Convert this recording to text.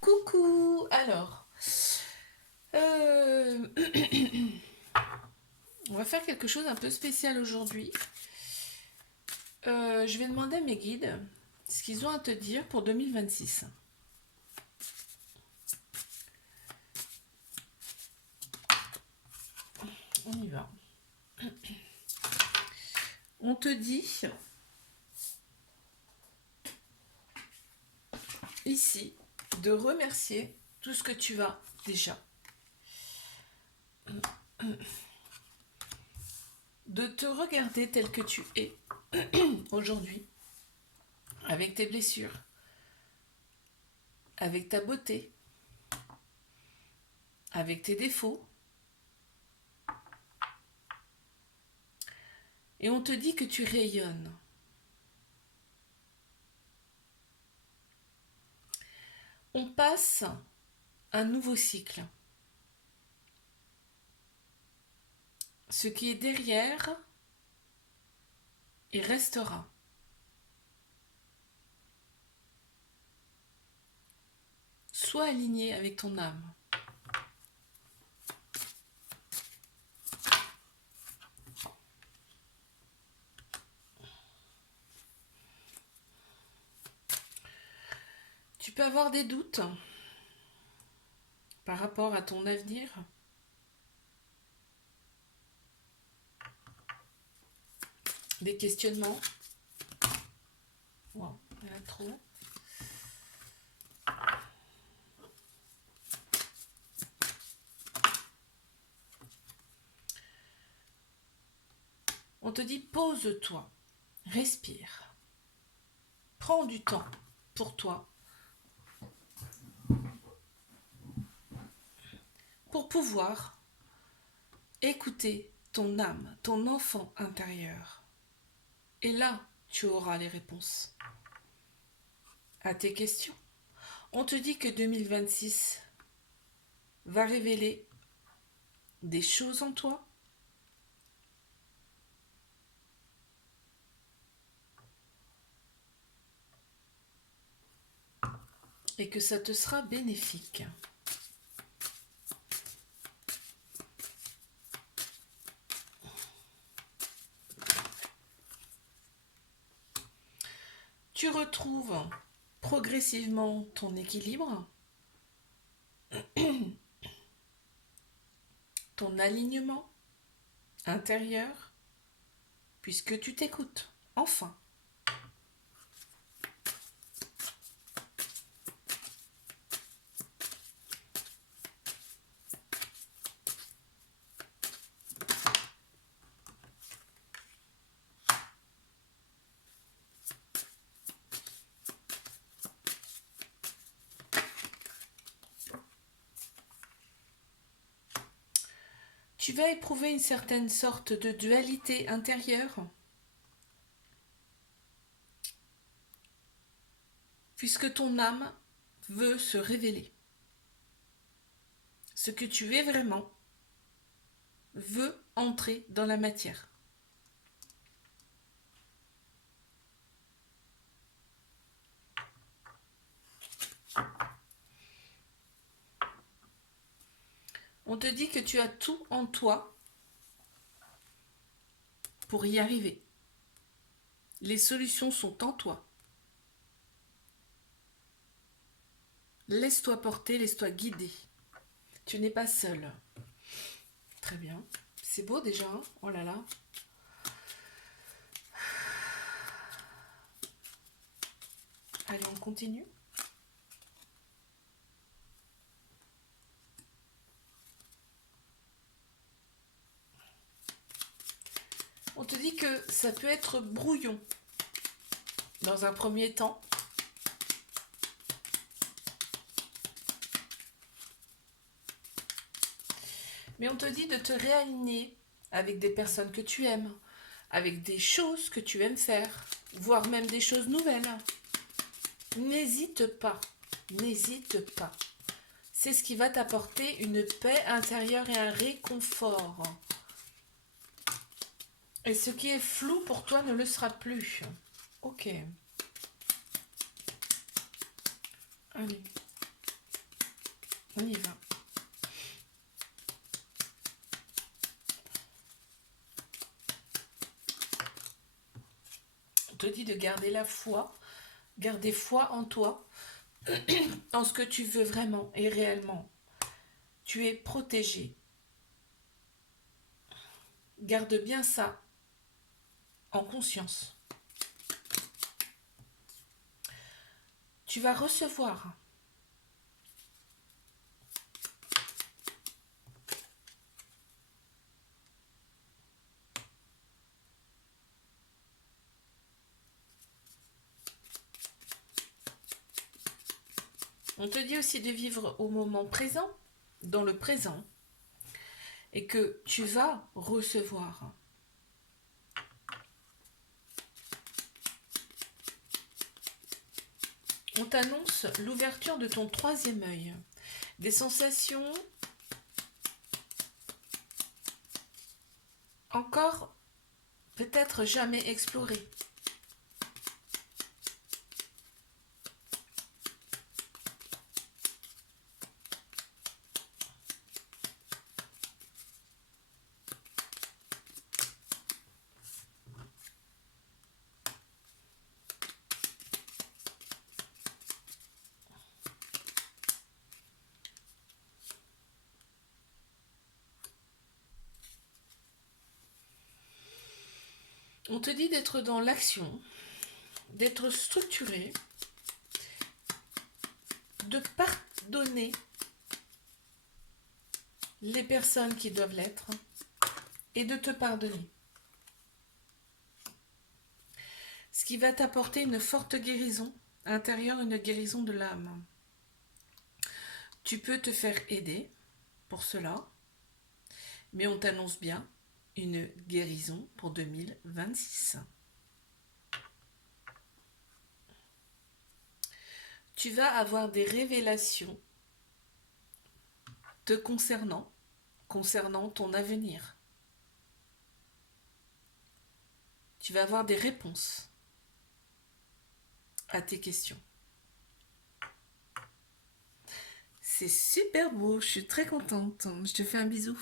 Coucou. Alors, on va faire quelque chose un peu spécial aujourd'hui. Je vais demander à mes guides ce qu'ils ont à te dire pour 2026. On y va. On te dit ici de remercier tout ce que tu as déjà. De te regarder tel que tu es aujourd'hui, avec tes blessures, avec ta beauté, avec tes défauts. Et on te dit que tu rayonnes. On passe un nouveau cycle. Ce qui est derrière, il restera. Sois aligné avec ton âme. Tu peux avoir des doutes par rapport à ton avenir. Des questionnements. Wow, il y en a trop. On te dit pose-toi, respire. Prends du temps pour toi. Pour pouvoir écouter ton âme, ton enfant intérieur. Et là, tu auras les réponses à tes questions. On te dit que 2026 va révéler des choses en toi et que ça te sera bénéfique. Tu retrouves progressivement ton équilibre, ton alignement intérieur, puisque tu t'écoutes, enfin. Tu vas éprouver une certaine sorte de dualité intérieure, puisque ton âme veut se révéler. Ce que tu es vraiment veut entrer dans la matière. On te dit que tu as tout en toi pour y arriver. Les solutions sont en toi. Laisse-toi porter, laisse-toi guider. Tu n'es pas seul. Très bien. C'est beau déjà, hein? Oh là là. Allez, on continue. On te dit que ça peut être brouillon dans un premier temps. Mais on te dit de te réaligner avec des personnes que tu aimes, avec des choses que tu aimes faire, voire même des choses nouvelles. N'hésite pas, n'hésite pas. C'est ce qui va t'apporter une paix intérieure et un réconfort. Et ce qui est flou pour toi ne le sera plus. Ok. Allez. On y va. On te dit de garder la foi, garder foi en toi, en ce que tu veux vraiment et réellement. Tu es protégé. Garde bien ça en conscience. Tu vas recevoir. On te dit aussi de vivre au moment présent, dans le présent, et que tu vas recevoir. On t'annonce l'ouverture de ton troisième œil. Des sensations encore peut-être jamais explorées. On te dit d'être dans l'action, d'être structuré, de pardonner les personnes qui doivent l'être et de te pardonner. Ce qui va t'apporter une forte guérison intérieure, une guérison de l'âme. Tu peux te faire aider pour cela, mais on t'annonce bien une guérison pour 2026. Tu vas avoir des révélations te concernant ton avenir. Tu vas avoir des réponses à tes questions. C'est super beau, je suis très contente. Je te fais un bisou.